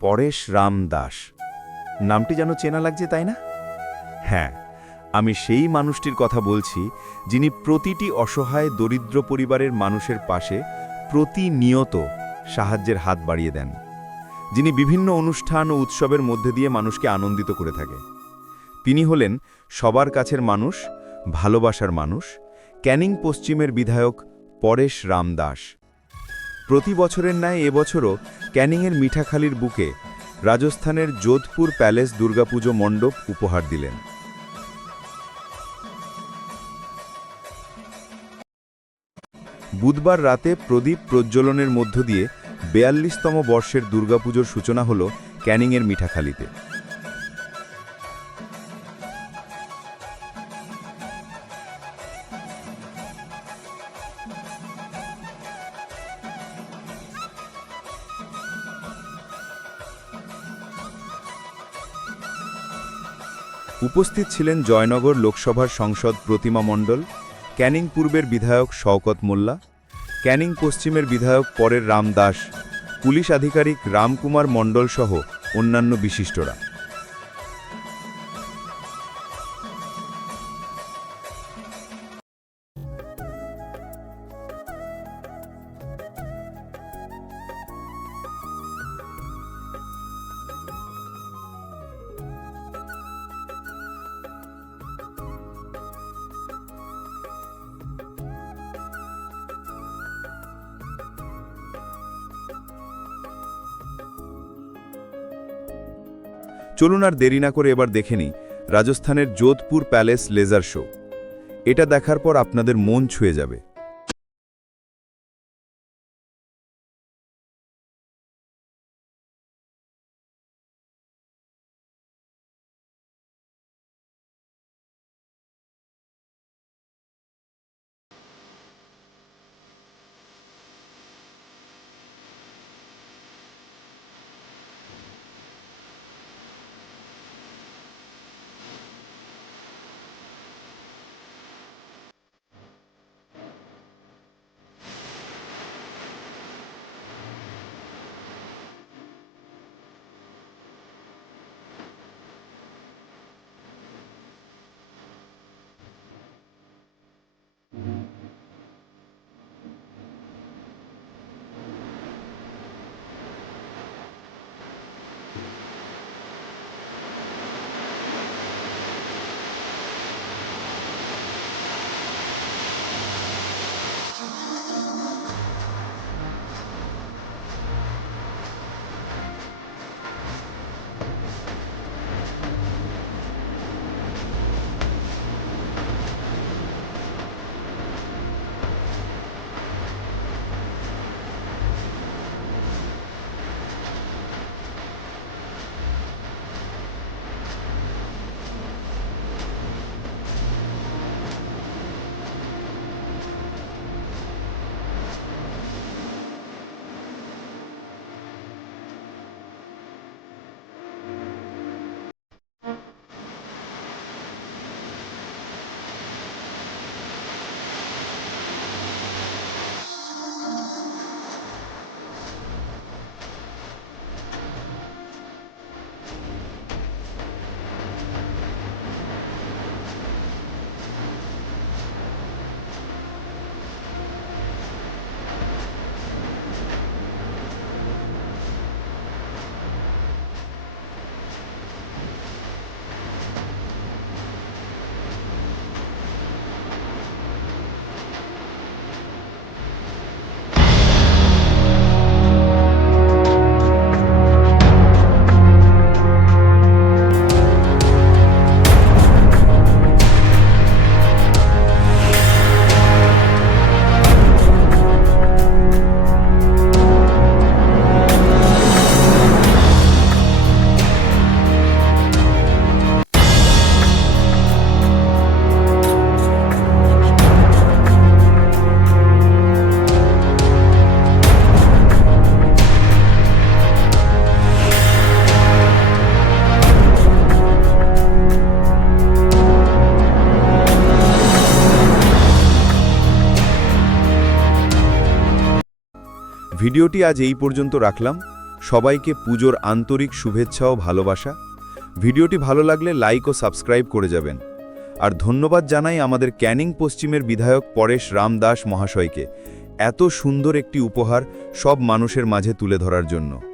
পরেশ রাম দাস। নামটি যেন চেনা লাগছে, তাই না? হ্যাঁ, আমি সেই মানুষটির কথা বলছি যিনি প্রতিটি অসহায় দরিদ্র পরিবারের মানুষের পাশে প্রতিনিয়ত সাহায্যের হাত বাড়িয়ে দেন, যিনি বিভিন্ন অনুষ্ঠান ও উৎসবের মধ্যে দিয়ে মানুষকে আনন্দিত করে থাকে। তিনি হলেন সবার কাছের মানুষ, ভালোবাসার মানুষ, ক্যানিং পশ্চিমের বিধায়ক পরেশ রাম দাস। প্রতি বছরের ন্যায় এবছরও ক্যানিংয়ের মিঠাখালির বুকে রাজস্থানের যোধপুর প্যালেস দুর্গাপুজো মণ্ডপ উপহার দিলেন। বুধবার রাতে প্রদীপ প্রজ্বলনের মধ্য দিয়ে ৪২তম বর্ষের দুর্গাপুজোর সূচনা হল ক্যানিংয়ের মিঠাখালিতে। উপস্থিত ছিলেন জয়নগর লোকসভার সংসদ প্রতিমা মণ্ডল, ক্যানিং পূর্বের বিধায়ক শওকত মোল্লা, ক্যানিং পশ্চিমের বিধায়ক পরেশ রাম দাস, পুলিশ আধিকারিক রামকুমার মণ্ডল সহ অন্যান্য বিশিষ্টরা। চলুন আর দেরি না করে এবার দেখে নিই রাজস্থানের যোধপুর প্যালেস লেজার শো। এটা দেখার পর আপনাদের মন ছুঁয়ে যাবে। ভিডিওটি আজ এই পর্যন্ত রাখলাম। সবাইকে পুজোর আন্তরিক শুভেচ্ছা ও ভালোবাসা। ভিডিওটি ভালো লাগলে লাইক ও সাবস্ক্রাইব করে যাবেন। আর ধন্যবাদ জানাই আমাদের ক্যানিং পশ্চিমের বিধায়ক পরেশ রাম দাস মহাশয়কে এত সুন্দর একটি উপহার সব মানুষের মাঝে তুলে ধরার জন্য।